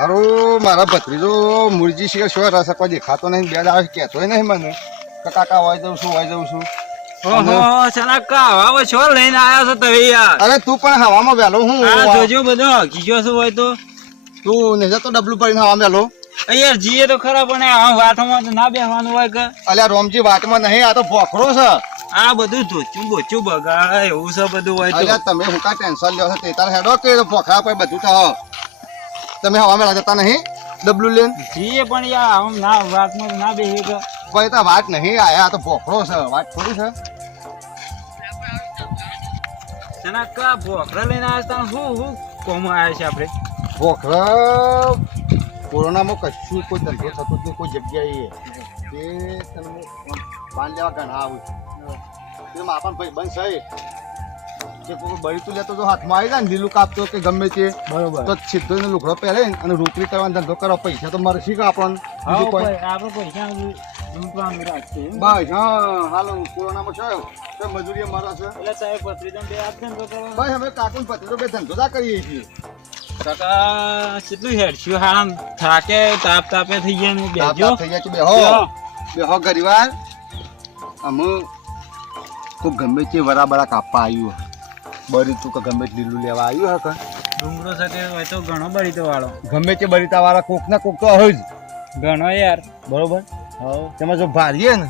હારું મારા ભત્રીજો મુરજી છે શું રસ કોઈ દેખાતો નહીં બે દાડા કહેતો નહીં મને કે કાકા હોય જઉં છું હોય જઉં છું. ઓહો સના કાવા છો લઈને આવ્યા છો તમે યાર? અરે તું પણ હવામાં વહેલો હું આ જોજો બધો હકીજો શું હોય તો? તું નહીં તો ડબલું પડીને હવામાં વહેલો. એ યાર જીએ તો ખરા પણ આ વાઠોમાં તો ના બેસવાનું હોય કે? અલ્યા રોમજી વાતમાં નહીં આ તો ભોખરો છે. આ બધું ધોચું બોચું બગાડ એવું છે બધું હોય તો. તમે હું કા ટેન્શન લ્યો છો? તે તાર હેડો કે ભોખરા પર બધું થાવ. તમે હવામાં જતા નહીં. ડબલું લેન જીએ પણ યાર આમ ના વાતમાં ના બેસે કે ભાઈ તો વાત નહીં આયા આ તો ભોખરો છે વાત થોડી છે. સના કા ભોખરા લઈને આવ્યા તા હું હું કોમ આવ્યા છે આપણે? ભોખરા કોરોનામાં કશું કોઈ ધંધો થતો જ નહીં કોઈ જગ્યાએ. એ તમે પાન લેવા ઘણા આવું છું એમાં આપણને ભાઈ બંધ છે કોઈ બળી તું લેતો તો હાથમાં આવી જાય ને લીલું કાપતો કે ગમે તે. બરોબર. તો સીધો એનો લુગડો પહેરે અને રોટલી કરવાનો ધંધો કરો પૈસા તો મારે શીખ આપણને. આપણે પૈસા? બસ હા હાલો કોરોનામાં છો તો મજૂરી મારા છે. એટલે સાહેબ પત્રી તમે બે આપજો ને તો ભાઈ અમે કાકુન પતિ તો બે ધંધો કરીએ છીએ. કાકા કેટલું હેડશું? હામ થાકે તાપ તાપે થઈ ગયા ને તાપ થઈ જાય છે બેહો? બેહો. ગરીવાર અમુ કોઈ ગમે તે વરા કાપવા આવ્યું. બરી તું કે ગમે તે લીલું લેવા આવ્યું હે કે? ડુંગરો સાથે હોય તો ઘણો બળી તો વાળો. ગમે તે બરીતા વાળા કોક ના કોક તો હોય જ. ઘણો યાર. બરોબર? તેમાં જો ભારીએ ને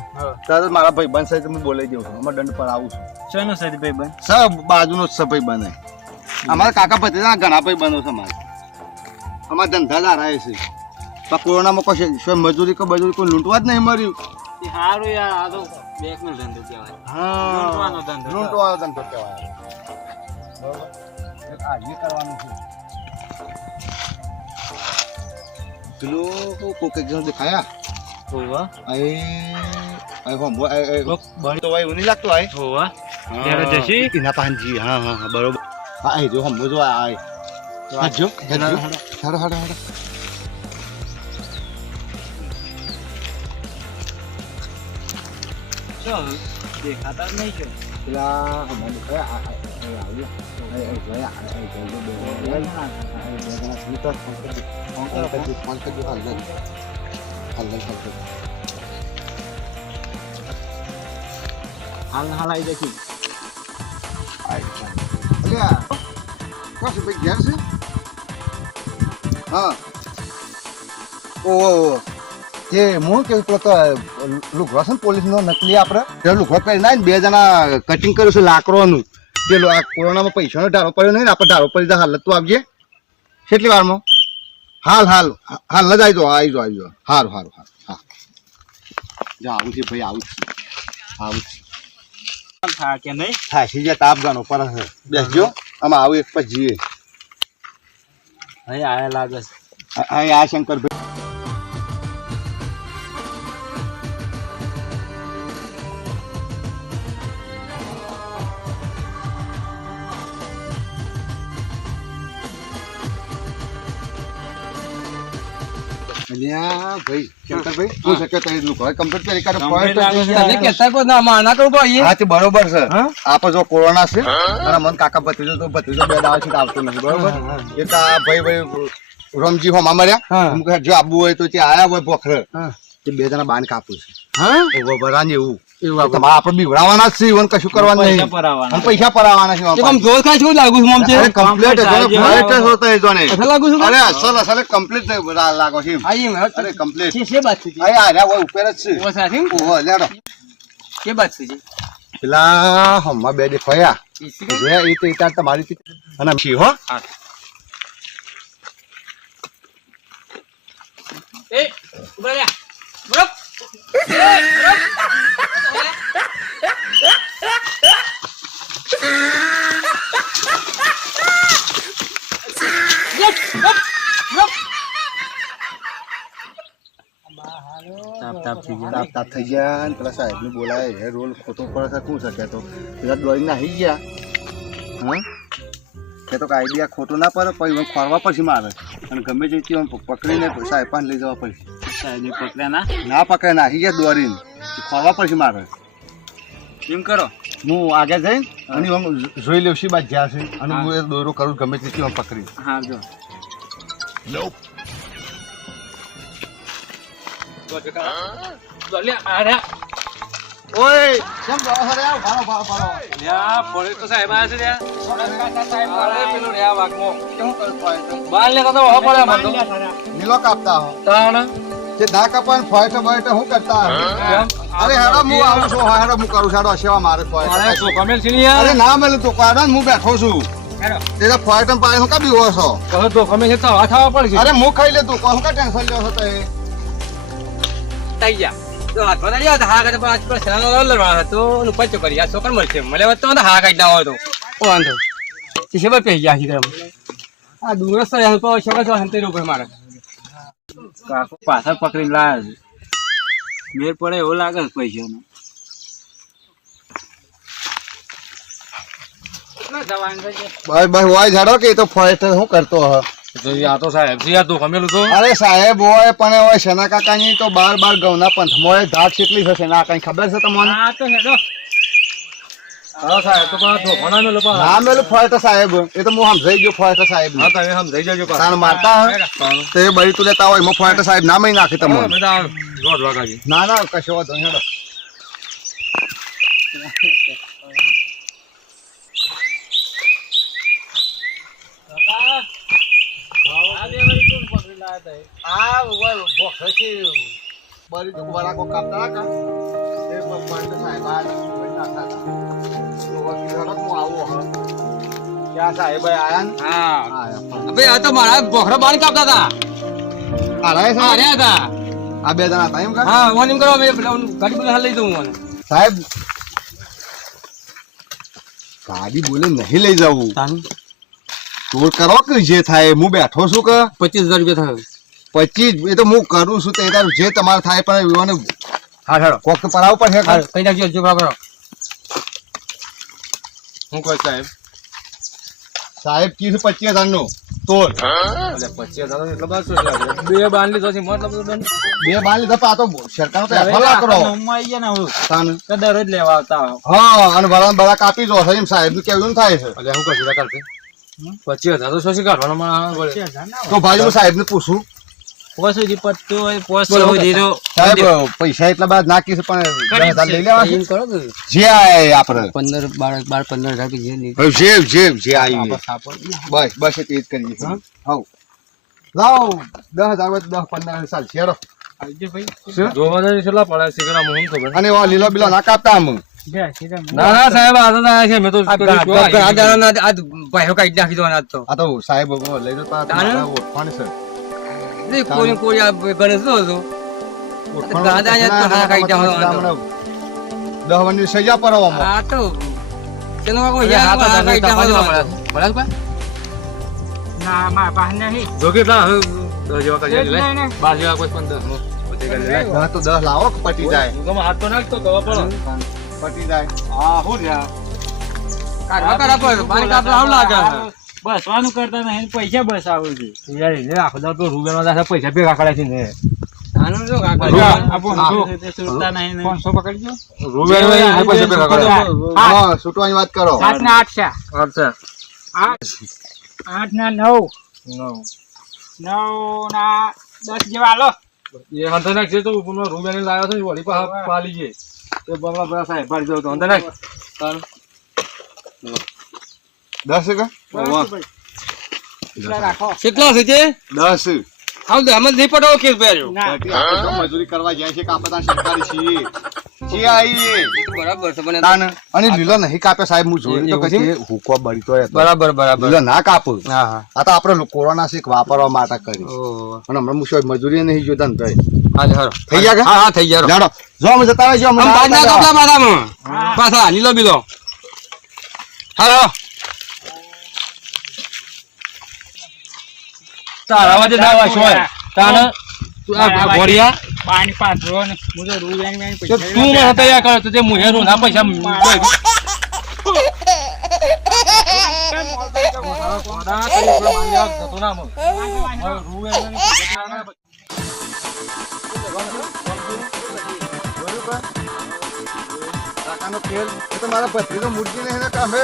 ત્યારે મારા ભાઈ બંધ સાહેબ હું બોલાઈ દઉં છું. અમારે દંડ પર આવું છું. શેનો સાથી ભાઈ બન સબ બાજુનો જ સભાઈ બને અમારા કાકા ભત્રીજા ઘણા ભાઈ બનો છે અમારે. અમારા ધંધાદાર આવે છે. પણ કોરોનામાં કશું શું મજૂરી કે મજૂરી કોઈ લૂંટવા જ નહીં મળ્યું. સારું યાર આ તો બેક નો ધંધો કહેવાય. હા. લૂંટવાનો ધંધો. લૂંટવાનો ધંધો કહેવાય. બરોબર આ એ કરવાનું છે. પેલું કોક એક જણ દેખાયા? હોવા. એ એ હોમો એ એ કોક બળી તો ભાઈ એવું નહીં લાગતું આય. હોવા. ત્યારે જશી? હા હા હા બરોબર. હા એ જો હમો જો આ આ જો હાડો હાડો. હાડો દેખાતા નહીં છે. પેલા હમો હાલ હાલ હાલ હાલ હાલ હાલ આવી જશે અલ્યા છે ભાઈ ઘેર છે હા ઓ કે હું કે લુગડો છે ને નકલી આપણે તે લુગડો પહેરીને બે જણા કટિંગ કર્યું છે લાકડોનું પેલો આ કોરોનામાં પૈસાનો ઢારો પડ્યો નહીં ને આપણે ઢારો પડી હાલત તો આવજે. કેટલી વારમાં? હાલ હાલ હાલ જ આવી જો આવી જો આવી જો સારું સારું સારું હા. જા આવું છે ભાઈ આવું છે. આવું છે. થાકે નહીં? થાકી ગયા તાપ ગાનો પર બેસજો. આમાં આવું એક પછી જીવે. અહીં આયા લાગે છે. આ આ શંકરભાઈ ભાઈ શંકરભાઈ કે લુક હવે કમ્પ્લીટ કરી ના માના ભાઈ. હા તે બરોબર છે. આપ જો કોરોના છે અને મન કાકા ભત્રીજો તો ભત્રીજો બે દાવા છે આવતો નથી બરોબર? એ આ ભાઈ ભાઈ રમજી હોમા મર્યા હા. અમુક જો આબુ હોય તો ત્યાં આયા હોય પોખરે તે બે જણા બાન કાપું છે. હા? એવું. આપણે બીવડાવવાના જ છે ઈવન કશું કરવાનું પૈસા નહીં. પર આવવાના અને પૈસા પરાવવાના છે એ જોર ખાય છે લાગુ છે છે? કમ્પ્લીટ ફ્લાઇટ જાય. હોતા જોને. અસલ લાગુ છે અરે અસલ અસલ કમ્પ્લીટ લાગો છે આઈ એમ અરે કમ્પ્લીટ છે છે બાત છે અરે આર્યા હોય ઉપર જ છે. ઓ સાથી? ઓહો લેડો. કે બાત છે પેલા હમણાં બે દેખાયા. જોયા એ તો તમારી અને છી હો ઊભા રહ્યા બરોબર તાપ થઈ ગયા તાપ તાપ થઈ ગયા ને પેલા સાહેબને બોલાય એ રોલ ખોટો પડે છે શું શકે તો પેલા દોડી નાહી ગયા. હા? કે તો આઈડિયા ખોટો ના પડે પછી ખોરવા પછી મારે. અને ગમે તે ત્યાં પકડીને સાહેબ પાસે લઈ જવા પડશે. સાહેબ પકડ્યા ના? ના પકડે નાહી ગયા દોરીને. ખોરવા પછી મારે. એમ કરો? હું આગળ જઈ અને હું જોઈ લઉં શી બાદ જ્યાં છે. અને હું. એ દોરો કરું ગમે તે હું પકડી હા જો. ઓય કેમ કરો છો રે ભારો ભારો ભારો નીલો કાપતા હો જે દા કપાન ફોઈટ બોઈટ હું કરતા અરે હેડો હું આવું છું હેડો હું કરું છાડો હેડો સેવા મારે અરે ના મેલું તો કાઢો હું બેઠો છું તે તો ફોઈટ છે હું કા બીવો છો અરે હું ખાઈ લેતું કોણ કા ટેન્શન લ્યો છો તો થઈ ગયા. તો હાથમાં થઈ ગયા હા કાઢે પણ આજ પણ સેનાનો હતો. એનું પચ્ચો કરી આ છોકરો મળશે. મળે હોત તો હા કાઢી ના હોય તો. વાંધો શીશેમાં પહેરી ગયા શીખર આ ડુંગર સર હેલ્પ છોકરા છો? હંતે રૂપે મારે. કાકો પાછળ પકડી લાયા છે. મેર પડે એવું લાગે છે પૈસાનો. ભાઈ ભાઈ જાડો કે તો ફોરેસ્ટર હું કરતો હ? અરે સાહેબ હોય પણ હોય શેના કાકાની તો બાર બાર ગૌના પંથમાં હોય ધાક કેટલી છે શેના કાકાની ખબર છે તમને? આ તો હેડો. ના મેલું ફોઈટ સાહેબ એ તો હું સમજાઈ ગયો ફોઈટ સાહેબ. તાણ મારતા હે? તો બળી તું લેતા હોય એમાં ફોઈટ સાહેબ ના મહી નાખી તમને. ના ના કશો વાંધો હેડો. આ હતા તો આ બે જણા હતા કા હા વોર્નિંગ કરો મેં ગાડી બોલે લઈ મને સાહેબ, ગાડી બોલે નહીં લઈ જવું. ટોલ કરો કે જે થાય હું બેઠો છું કે? પચીસ હજાર રૂપિયા થાય. પચીસ એ તો હું કરું છું તે તારું જે તમારે થાય પણ એવાને હા હેડો. કોક તો પડાવવું પડશે કઈ નાખજો જો બરાબર. હું કહું સાહેબ? સાહેબ કીધું પચીસ હજારનું તોલ પચીસ હજાર એટલે બસ બે બાંધ લીધો છે મતલબ બે બાર લીધો આ તો સરકાર તો એફઆઈઆર કરો ગામમાં ગયા ને હવે. તાન. તો દરરોજ લેવા આવતા. હા અને બળા બળા કાપી દો છો સાહેબ કેવું થાય છે. એટલે હું કશું કરશે પચીસ હજાર તો શોષી કાઢવાનો તો ભાઈ હું સાહેબ ને પૂછું. પોસ એટલા બધા નાખી છે પણ લઈ લેવા છે? કરો કે જે આય પંદર બાર બાર પંદર હજાર જે જે જે આવી બસ બસ એ જ કરીએ હવ. લાવ દસ હજાર દસ પંદર સાલ ચાલશે. હેડો. જોવા પડે છે અને લીલો બીલો ના કાપતા આમ. ના ના સાહેબ આ આયા છે. મેં તો ભાઈઓ કાઢી નાખી દો આજ તો. આ તો સાહેબ લઈ જતા ઓળખાણ છે. નહીં, કોઈ કોઈ આ ગણેશ નો હતો દાદા અહીંયા કાઢી નાખો દસ સજા પરવામાં. આ તો તેનો કોઈ યાર આ કાઢી નાખો ના મારા પાસે નહીં. જો કેટલા હવે જેવા કરી લે. બાર જેવા કોઈ પંદર દસ તો દસ લાવો પટી જાય. હાથ તો નાખતો તો પડો પટી જાય. હા હું રહ્યા કાઢવા કાઢવા પડે પાણી કાઢવા આવું લાગે બસવાનું કરતા નહીં પૈસા બસાવું છે. યાર એને આખો તો રૂપિયામાં દાદા પૈસા ભેગા કરે છે ને. ને. છૂટવાની વાત કરો. આઠ ના આઠ છે. આઠ આઠ ના નવ. નવ. ના દસ જેવા લો એ હંતે નાખશે તો ઉપરનો લાવ્યો છે વળી પાલી ગઈ તો બમણા સાહેબ પાડી દો તો નાખ દસ કે? રાખો? કેટલા છે તે? દસ. હા તો અમે નહીં પડાવો કેસ ભાઈ. આપણે મજૂરી કરવા જાય છે કે આપણે સરકારી છીએ. છીએ આવીએ બરાબર છે મને અને લીલો નહીં કાપે સાહેબ હું જોયું તો કઈ હુકો બળી તો બરાબર બરાબર. લીલો ના કાપું. હા હા. આ તો આપણે કોરોના શીખ વાપરવા માટે કરી અને હમણાં હું શું મજૂરી નહીં જોતા ને થઈ ગયા હા હા થઈ ગયા. જો અમે જતા જો. પાછામાં? પાછા લીલો બીલો. હાલો. તારા વાજે ના વાસ હોય. તાને તું આ ઘોડિયા પાણી પાથરો ને હું તો રૂ વેણ વેણ પૈસા તું મને તૈયાર કરો તો તે મુહે રું ના પૈસા મારા ભત્રીનો મૂર્તિ નહીં અમે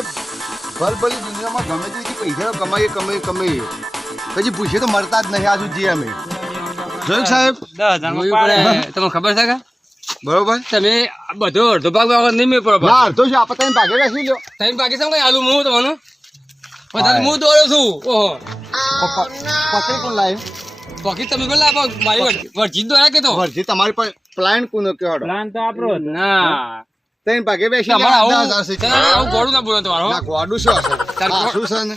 ભલભલી દુનિયામાં ગમે તે પૈસા કમાઈએ કમાઈએ કમાઈએ. પછી પૂછીએ તો મળતા જ નહીં આજુ જીએ અમે. જોયું સાહેબ. તમને ખબર છે કે? બરોબર. તમે બધો અડધો ભાગ ભાગ નહીં મેં પડો ના અડધો છે. આપણે તમે ભાગે બેસી લો ત્રણ બાકી છે કઈ આલુ હું તમને? બધા હું. દોડું છું. ઓહો. પકડી કોણ લાવ્યું? બાકી તમે પેલા આપો મારી વરજીત વર્જી દોરા કે તો? વરજી તમારી પણ પ્લાન કોનો કહેવાડો પ્લાન તો આપણો ના. ત્રણ ભાગે બેસી તમારે લે, આવું ગોળું ના બોલો તમારો ના ગોડું શું હશે? શું છે ને?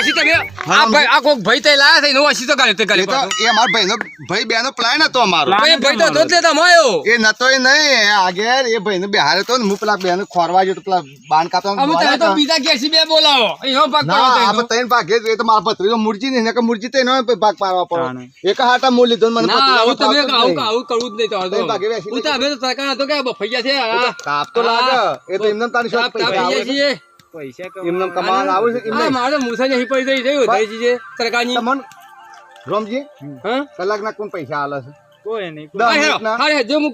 અને તમે આ ભાઈ આ કોક ભાઈ તઈ લાયા છે એનો વસી તો તે કાલે એ તો એ અમારા ભાઈ બેનો પ્લાન હતો અમારો. ભાઈ ભાઈ તો દોત લેતા માયો એ નતો એ નહીં આગળ એ ભાઈને બેહારે તો હું પેલા બેને ખોરવા ગયો પેલા બાન કાપતા અમે તમે તો બીજા ગેસી બે બોલાવો. એનો ભાગ ના પાડો આપણે ત્રણ ભાગે એ તો મારા ભત્રીજો મુરજી નહીં નકર મૂર્જી તો એનો ભાગ પાડવા. પડે. એક હાટા મૂળ લીધો મને ના તમે આવું આવું કરવું જ નહીં તો. ભાગે બેસી હું અમે તો સરકાર હતો કે બફૈયા છે? કાપ તો લાગે. એ તો એમને તારી તાપ પૈસા આવે છે. છીએ. પૈસા એમને કમાવાનું આવું છે એમને મારે મૂસા નહીં પડી જાય છે, છે સરકારની. તમને રોમજી હા? કલાકના કોણ પૈસા આલે છે? કોઈ નહીં દસ હા, હેરો. મિનિટના. હા, હેરો. જો હું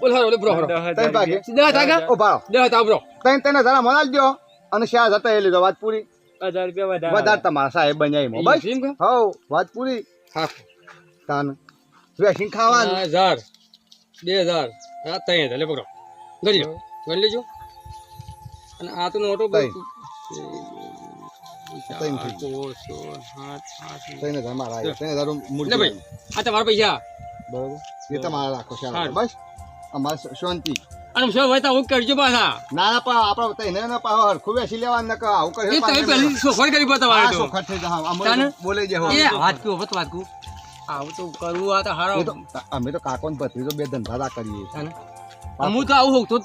બોલ હારો, બ્રો હારો. દસ હજાર ત્રણ ભાગે. રૂપિયા. દસ હતા કે? ઓ ભાડો. દસ હતા, બ્રો. ત્રણ ત્રણ હજાર મને આલજો અને ચાર હજાર તો એ લીધો વાત પૂરી. હજાર રૂપિયા વધારે. વધારે તમારા સાહેબ બસ? વાત પૂરી. હા. તાન. વેસિંગ ખાવાનું. હજાર. બે હજાર. આ ત્રણ હજાર. લે પકડો. ગણી લો ગણી લેજો. અને આ તો નોટો છ, ભાઈ આ તમારા પૈસા. બરોબર. એ તમારા રાખો ચાર બસ. અમારે શાંતિ. અને શું હોય તો આવું કરજો પાછા. ના ના પણ આપણે તઈને ના હરખું બેસી લેવાનું નકર આવું કરે તમે કરી તમારે આ થઈ જાય હા, તાને? અમે બોલે જે હો. એ વાત કયો વાત વાત કયો આવું તો કરવું આ તો હારો. તો અમે તો કાકો ને ભત્રીજો બે ધંધા કરીએ? હું તો આવું હોઉં તો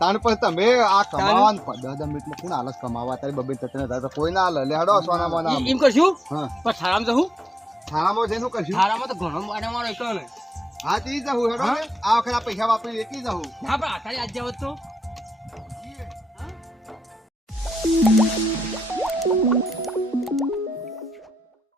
તાણ પર તમે આ કમાવાનું દસ મિનિટમાં કોણ આલસ કમાવા? તારી બબે તતને તારે કોઈ ના આલે. લે હડો સોના મોના એમ કરશું? હા. પણ થારામાં જહું? હું થાણામાં જઈને કરશું? થારામાં તો ઘણો મારે મારો એકલો ને. હા તી જહું હેડો આ વખત આ પૈસા વાપરી એકી જહું. ના પણ આટાડી આજ જાવ તો.